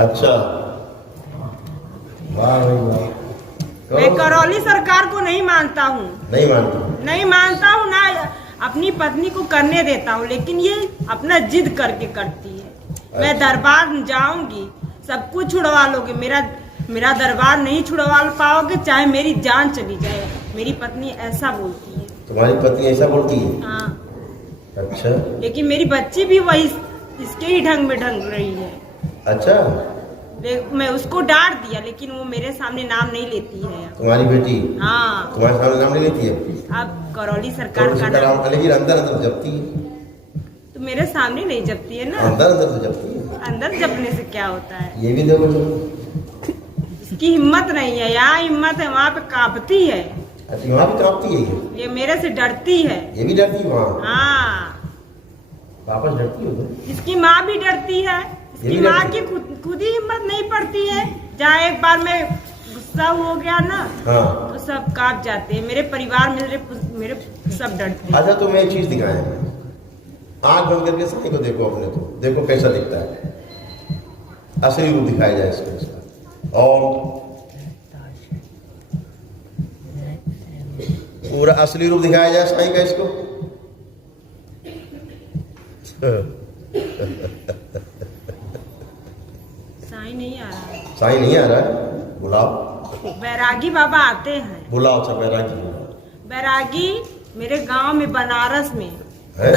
अच्छा, वाह भाई वाह। मैं करौली सरकार को नहीं मानता हूँ, नहीं मानता हूँ ना अपनी पत्नी को करने देता हूँ, लेकिन ये अपना जिद करके करती है। अच्छा। मैं दरबार जाऊंगी, सब कुछ छुड़वा लोगे, मेरा दरबार नहीं छुड़वा पाओगे, चाहे मेरी जान चली जाए। मेरी पत्नी ऐसा बोलती है। तुम्हारी पत्नी ऐसा बोलती है? हाँ। अच्छा। लेकिन मेरी बच्ची भी वही इसके ही ढंग में ढंग रही है। अच्छा। मैं उसको डांट दिया, लेकिन वो मेरे सामने नाम नहीं लेती है। तुम्हारी बेटी? हाँ। तुम्हारे सामने नाम नहीं लेती है? अब करौली सरकार का नाम, लेकिन अंदर अंदर जपती है। तो मेरे सामने नहीं जपती है ना। अंदर अंदर तो जपती है। अंदर जपने से क्या होता है? ये भी देखो तो। इसकी हिम्मत नहीं है, यहाँ हिम्मत है, वहाँ पे कांपती है। अच्छा, वहाँ भी कांपती है? ये मेरे से डरती है। ये भी डरती है वहाँ? हाँ। वापस डरती हो तो? इसकी माँ भी डरती है। इसकी माँ की खुद ही हिम्मत नहीं पड़ती है। जहाँ एक बार मैं गुस्सा हो गया ना, हाँ, तो सब कांप जाते हैं। मेरे परिवार मेरे सब डरते हैं। अच्छा, तुम्हें एक चीज दिखाएं, आंख बंद करके साईं को देखो अपने को, देखो कैसा दिखता है, असली रूप दिखाया जाए इसको। और पूरा असली रूप दिखाया जाए साईं का इसको। साईं नहीं आ रहा है। साईं नहीं आ रहा है? बुलाओ। बैरागी बाबा आते हैं। बुलाओ। अच्छा, बैरागी। बैरागी मेरे गांव में, बनारस में है?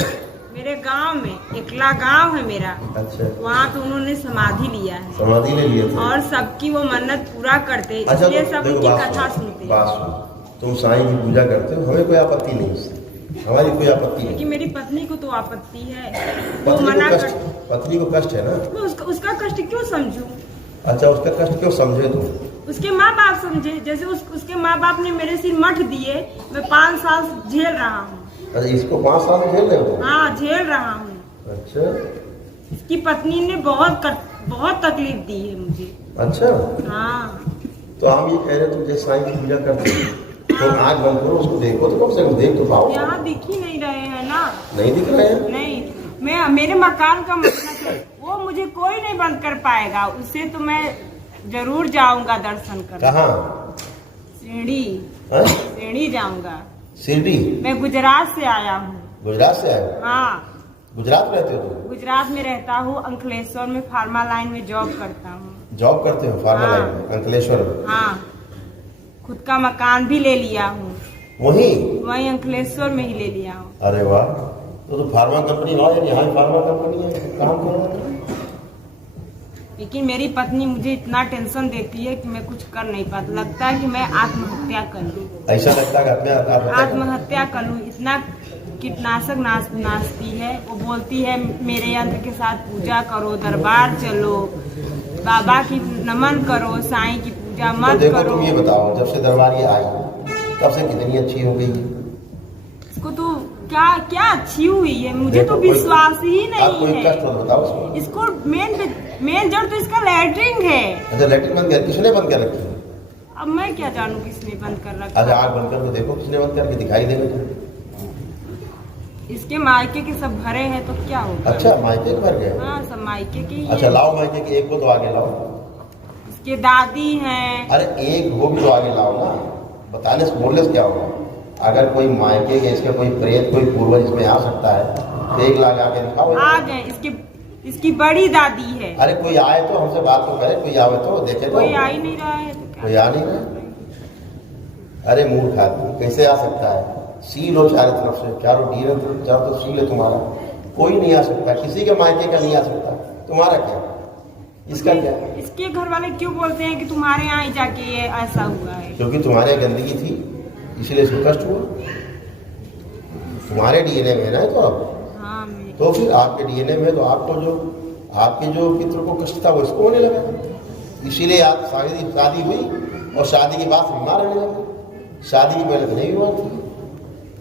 मेरे गांव में एकला गांव है मेरा। अच्छा। वहाँ पे उन्होंने समाधि लिया है। समाधि ले लिया था? और सबकी वो मन्नत पूरा करते हैं। अच्छा, इसलिए सब उनकी कथा सुनो, सुनते हैं। बात सुनो, तुम साईं की पूजा करते हो, हमें कोई आपत्ति नहीं उससे, हमारी कोई आपत्ति नहीं। लेकिन मेरी पत्नी को तो आपत्ति है। वो पत्नी मना को कर। कष्ट, पत्नी को कष्ट है ना? मैं उसका कष्ट क्यों समझूं? अच्छा, उसका कष्ट क्यों समझे तुम? उसके माँ बाप समझे। जैसे उसके माँ बाप ने मेरे सिर मठ दिए, मैं 5 साल झेल रहा हूँ। अच्छा, इसको 5 साल झेल रहे हो? हाँ, झेल रहा हूँ। अच्छा। इसकी पत्नी ने बहुत तकलीफ दी है मुझे। अच्छा। हाँ। तो हम ये कह रहे तुम जैसे साईं की पूजा करते हो, तो आँख बंद करो, उसको देखो तो कम से कम देख तो पाओ। यहाँ दिख ही नहीं रहे हैं ना। नहीं दिख रहे हैं? नहीं, मेरे मकान का मतलब है, वो मुझे कोई नहीं बंद कर पाएगा। उससे तो मैं जरूर जाऊंगा दर्शन करने। कहाँ? शिरडी जाऊंगा। शिरडी? मैं गुजरात से आया हूँ। गुजरात से आए हो? हाँ। गुजरात में रहते हो तुम? गुजरात में रहता हूँ, अंकलेश्वर में फार्मा लाइन में जॉब करता हूँ। जॉब करते हो फार्मा हाँ। लाइन में, अंकलेश्वर में? हाँ। खुद का मकान भी ले लिया हूँ। वहीं अंकलेश्वर में ही ले लिया हूँ। अरे वाह, तो फार्मा कंपनी ना है, यहाँ फार्मा कंपनी है, काम करो। लेकिन मेरी पत्नी मुझे इतना टेंशन देती है कि मैं कुछ कर नहीं पाता। लगता है कि मैं आत्महत्या कर लूँ। ऐसा लगता है कि आत्महत्या कर लूँ। इतना कीटनाशक नाचती है। वो बोलती है मेरे यंत्र के साथ पूजा करो, दरबार चलो, बाबा की नमन करो, साईं की पूजा मत देखो, करो। तुम ये बताओ, जब से दरबार ये आई तब से कितनी अच्छी हो गई? इसको तो क्या अच्छी हुई है, मुझे तो विश्वास ही नहीं है। कष्ट मत बताओ इसको मेन जड़ तो इसका लैट्रिन है। अच्छा, लैट्रिन बंद कर, किसने बंद कर रखी है? अब मैं क्या जानूं किसने बंद कर रखा। अच्छा, आग बंद करके देखो किसने बंद करके दिखाई देने को। इसके मायके के सब भरे हैं तो क्या होगा। अच्छा, मायके भर गए? हाँ, सब मायके के ही। अच्छा, लाओ मायके के एक को तो आगे लाओ। इसके दादी हैं। अरे एक हो भी तो आगे लाओ ना, बताने से बोलने से क्या होगा? अगर कोई मायके के इसका कोई प्रेत, कोई पूर्वज इसमें आ सकता है तो एक लाख आगे दिखाओ। आ गए। इसकी बड़ी दादी है। अरे कोई आए तो हमसे बात तो करे, कोई आवे तो देखे तो। कोई आ ही नहीं रहा है तो क्या? कोई आ नहीं रहा। अरे मूर्ख आदमी, कैसे आ सकता है? सील हो चारों तरफ से, चारों डीरे चारों तरफ सील है तुम्हारा, कोई नहीं आ सकता, किसी के मायके का नहीं आ सकता। तुम्हारा क्या, इसका क्या? इसके घर वाले क्यों बोलते हैं कि तुम्हारे यहाँ जाके ये ऐसा हुआ है? क्योंकि तुम्हारे गंदगी थी, इसलिए इसको कष्ट हुआ। तुम्हारे डीएनए में है तो अब। हाँ, तो फिर आपके डीएनए में तो आपको जो आपके जो पितृ को कष्ट था वो इसको होने लगा, इसीलिए आप शादी हुई और शादी के बाद बीमार होने लगे। शादी के पहले तो नहीं बीमार थी।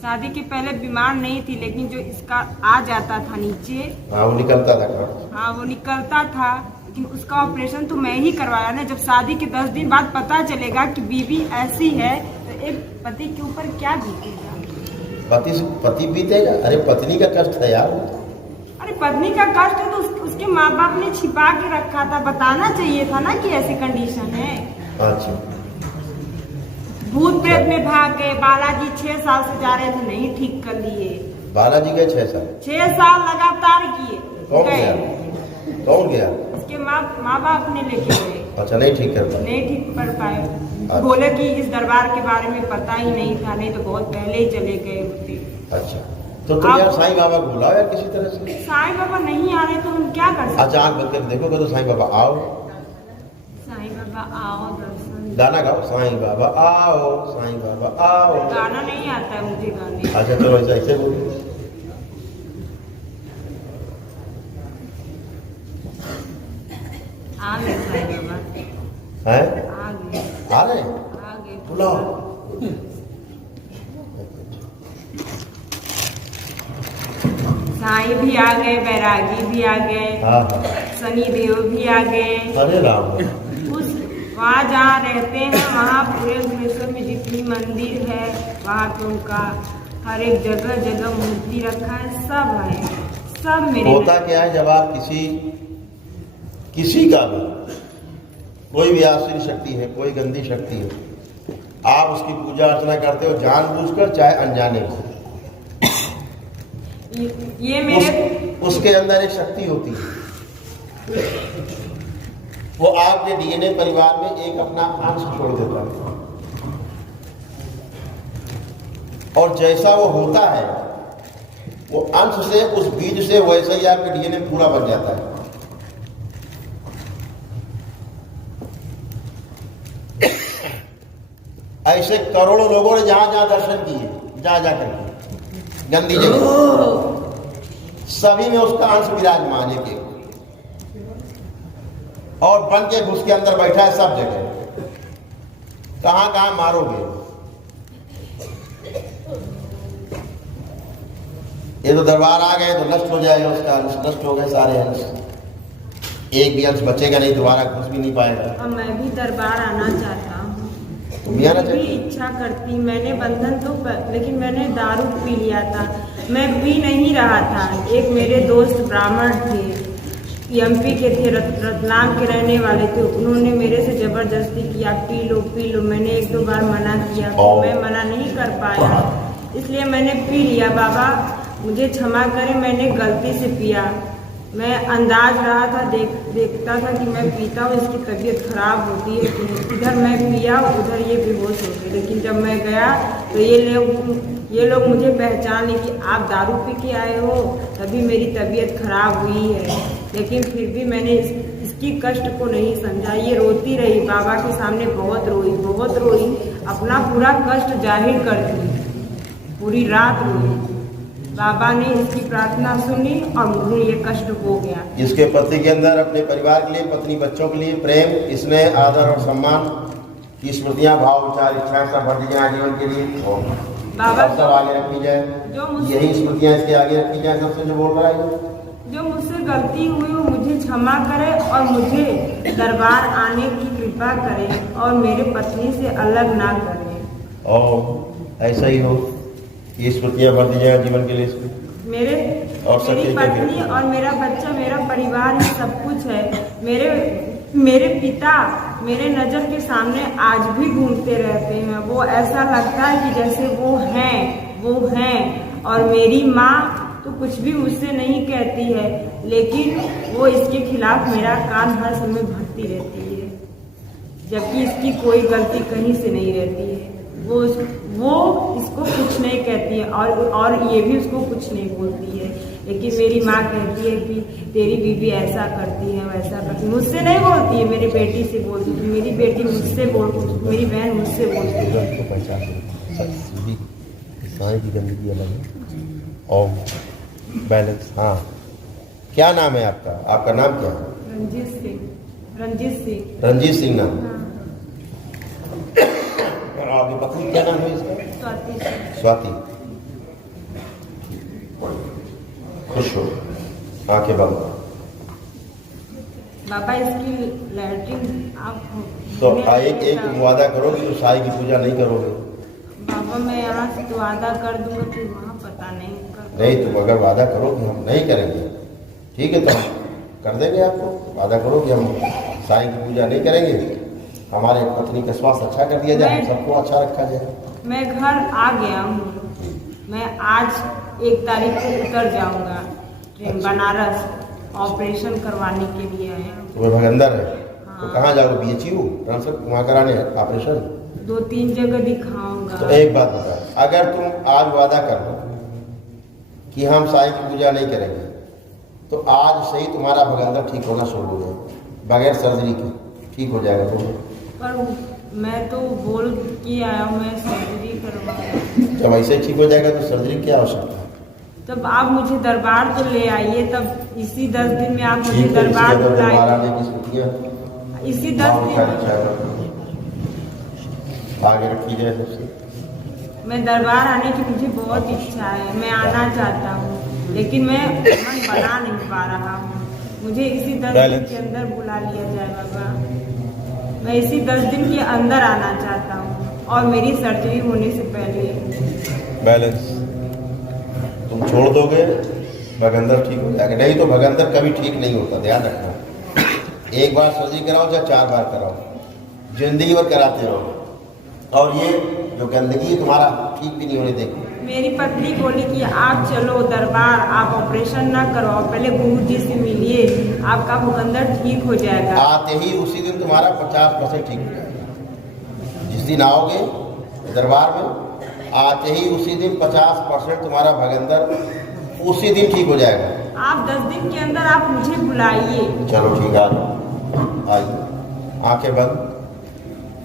शादी के पहले बीमार नहीं थी, लेकिन जो इसका आ जाता था नीचे। हाँ, वो निकलता था। हाँ, वो निकलता था, लेकिन उसका ऑपरेशन तो मैं ही करवाया ना। जब शादी के 10 दिन बाद पता चलेगा कि बीवी ऐसी है तो एक पति के ऊपर क्या बीतेगा? पति बीतेगा? अरे पत्नी का कष्ट है यार। अरे पत्नी का कष्ट है तो उसके उसके माँ बाप ने छिपा के रखा था, बताना चाहिए था ना कि ऐसी कंडीशन है। अच्छा, भूत प्रेत में भाग गए। बालाजी 6 साल से जा रहे थे, नहीं ठीक कर लिए। बालाजी गए 6 साल? 6 साल लगातार किए। कौन गया? कौन गया? उसके माँ बाप ने लेके गए। अच्छा, नहीं ठीक कर पाए? नहीं ठीक कर पाए। अच्छा। बोले कि इस दरबार के बारे में पता ही नहीं था, नहीं तो बहुत पहले ही चले गए होते। अच्छा, तो तुम यार साईं बाबा को बुलाओ यार किसी तरह से। साईं बाबा नहीं आ रहे तो हम क्या कर सकते? अच्छा, आँख बंद करके देखोगे तो साईं बाबा आओ। साईं बाबा आओ, दर्शन। गाना गाओ, साईं बाबा आओ, साईं बाबा आओ। गाना नहीं आता है मुझे गाने। अच्छा चलो ऐसे बोलो। आ गए साईं बाबा। हैं? आ गए। आ रहे? आ गए। बुलाओ। साईं भी आ गए, बैरागी भी आ गए, हाँ हाँ। शनि देव भी आ गए। अरे राम। उस वहाँ जहाँ रहते हैं वहाँ पूरे भुवनेश्वर में जितनी मंदिर है वहाँ पे उनका हर एक जगह जगह मूर्ति रखा है, सब है, सब मेरे। होता क्या है, जब आप किसी का भी कोई भी आसुरी शक्ति है, कोई गंदी शक्ति है, आप उसकी पूजा अर्चना करते हो जानबूझकर चाहे अनजाने को, ये मेरे उसके अंदर एक शक्ति होती है, वो आपके डीएनए परिवार में एक अपना अंश छोड़ देता है, और जैसा वो होता है वो अंश से, उस बीज से वैसे ही आपके डीएनए पूरा बन जाता है। ऐसे करोड़ों लोगों ने जहां जहां दर्शन किए, जा करके गंदी जगह, सभी में उसका अंश विराजमान है के, और बन के घुस के अंदर बैठा है सब जगह। कहां कहां मारोगे? ये तो दरबार आ गए तो नष्ट हो जाएगा उसका अंश, नष्ट हो गए सारे अंश, एक भी अंश बचेगा नहीं, दोबारा घुस भी नहीं पाएगा। और मैं भी दरबार आना चाहता हूँ, तुम भी आना भी चाहिए। इच्छा करती। मैंने बंधन तो लेकिन मैंने दारू पी लिया था, मैं पी नहीं रहा था। एक मेरे दोस्त ब्राह्मण थे, एमपी के थे, रतलाम के रहने वाले थे, उन्होंने मेरे से जबरदस्ती किया, पी लो पी लो। मैंने 1-2 बार मना किया, तो मैं मना नहीं कर पाया, इसलिए मैंने पी लिया। बाबा मुझे क्षमा करें, मैंने गलती से पिया। मैं अंदाज रहा था, देखता था कि मैं पीता हूँ, इसकी तबीयत खराब होती है कि इधर मैं पिया, उधर ये बेहोश हो गए। लेकिन जब मैं गया तो ये लोग मुझे पहचान ली कि आप दारू पी के आए हो, तभी मेरी तबीयत खराब हुई है। लेकिन फिर भी मैंने इसकी कष्ट को नहीं समझा। ये रोती रही, बाबा के सामने बहुत रोई, अपना पूरा कष्ट जाहिर कर दी, पूरी रात रोई। बाबा ने इसकी प्रार्थना सुनी और मुझे ये कष्ट हो गया। जिसके पति के अंदर अपने परिवार के लिए, पत्नी बच्चों के लिए प्रेम, स्नेह, आदर और सम्मान की स्मृतियां, भाव, विचार, इच्छाएं सब बढ़ जाए जीवन के लिए, बाबा सब आगे रखी जाए, यही स्मृतियां इसके आगे रखी जाए। सबसे जो बोल रहा है, जो मुझसे गलती हुई वो मुझे क्षमा करे और मुझे दरबार आने की कृपा करे और मेरे पत्नी से अलग ना करे। और ऐसा ही हो, ये स्मृतियां बढ़ती जाए जीवन के लिए। मेरी पत्नी और मेरा बच्चा, मेरा परिवार ही सब कुछ है। मेरे पिता मेरे नज़र के सामने आज भी घूमते रहते हैं। वो ऐसा लगता है कि जैसे वो हैं। और मेरी माँ तो कुछ भी मुझसे नहीं कहती है, लेकिन वो इसके खिलाफ मेरा कान हर समय भरती रहती है, जबकि इसकी कोई गलती कहीं से नहीं रहती है। वो इसको कुछ नहीं कहती है और ये भी उसको कुछ नहीं बोलती है। लेकिन मेरी माँ कहती है कि तेरी बीवी ऐसा करती है, वैसा करती है। मुझसे नहीं बोलती है, मेरी बेटी से बोलती है। मेरी बेटी मुझसे मेरी बहन मुझसे बोलती है। की गंदगी अलग है और बैलेंस। हाँ, क्या नाम है आपका? आपका नाम क्या है? रंजीत सिंह नाम। आपकी पत्नी क्या नाम है इसका? स्वाति। खुश हो, आंखें बंद। बाबा इसकी लैट्रिन आप तो एक वादा करोगे तो साई की पूजा नहीं करोगे? बाबा मैं यहाँ से तो वादा कर दूंगा, फिर वहाँ पता नहीं। तुम अगर वादा करो कि हम नहीं करेंगे, ठीक है, तो कर देंगे आपको, वादा करो कि हम साईं की पूजा नहीं करेंगे, हमारे पत्नी का स्वास्थ्य अच्छा कर दिया जाए, हम सबको अच्छा रखा जाए। मैं घर आ गया हूँ, मैं आज 1 तारीख को उतर जाऊंगा ट्रेन बनारस, ऑपरेशन करवाने के लिए आया हूँ। तुम्हें भगंदर है हाँ। तो कहाँ जाओगे, BHU ट्रांसफर वहाँ कराने ऑपरेशन? 2-3 जगह दिखाऊंगा। तो एक बात बता, अगर तुम आज वादा कर लो कि हम साईं की पूजा नहीं करेंगे तो आज से ही तुम्हारा भगंदर ठीक होना शुरू हो जाएगा, बगैर सर्जरी के ठीक हो जाएगा तुम्हें। पर मैं तो बोल के आया हूँ मैं सर्जरी करवाऊंगा। जब ऐसे ठीक हो जाएगा तो सर्जरी की आवश्यकता है? तब आप मुझे दरबार तो ले आइए, तब इसी 10 दिन में आप मुझे ठीक है, दरबार इसके अंदर दरबार बुलाइए। आने की छुट्टियाँ इसी 10 दिन आगे रखी जाए सबसे। मैं दरबार आने की मुझे बहुत इच्छा है, मैं आना चाहता हूँ, लेकिन मैं मन बना नहीं पा रहा हूँ। मुझे इसी 10 दिन के अंदर बुला लिया जाए बाबा। मैं इसी 10 दिन के अंदर आना चाहता हूँ और मेरी सर्जरी होने से पहले। बैलेंस तुम छोड़ दोगे, भगंदर ठीक हो जाएगा, नहीं तो भगंदर कभी ठीक नहीं होता, ध्यान रखना। एक बार सर्जरी कराओ चाहे 4 बार कराओ, जिंदगी भर कराते रहो, और ये जो गंदगी है तुम्हारा ठीक भी नहीं होने देगी। मेरी पत्नी बोली कि आप चलो दरबार, आप ऑपरेशन ना करवाओ, पहले गुरु जी से मिलिए, आपका भगंदर ठीक हो जाएगा। आते ही उसी दिन तुम्हारा 50% ठीक हो जाएगा। जिस दिन आओगे दरबार में, आते ही उसी दिन 50% तुम्हारा भगंदर उसी दिन ठीक हो जाएगा। आप 10 दिन के अंदर आप मुझे बुलाइए। चलो ठीक है, आइए, आंखें बंद,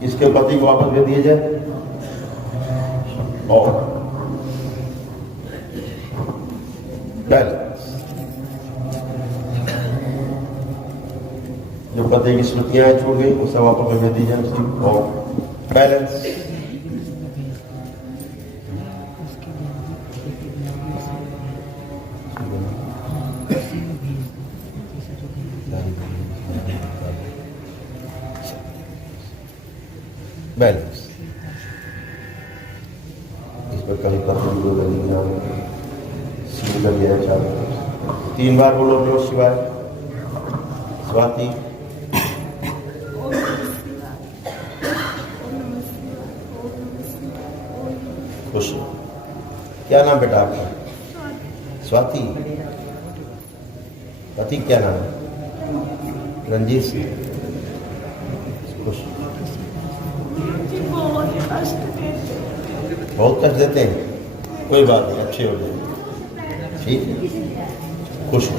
इसके पति को वापस भेज दिए जाए। और बैलेंस, जो पति की स्मृतियां छूट गई उसे वापस भेज दी जाए उसकी। और बैलेंस, बैलेंस, इस पर कहीं पर सील कर दिया जाए। 3 बार बोलो नमः शिवाय। स्वाति, खुश, क्या नाम बेटा आपका? स्वाति। पति क्या नाम है? रंजीत सिंह। खुश, बहुत कष्ट देते हैं, कोई बात नहीं, अच्छे हो जाएंगे, ठीक है, खुश हो।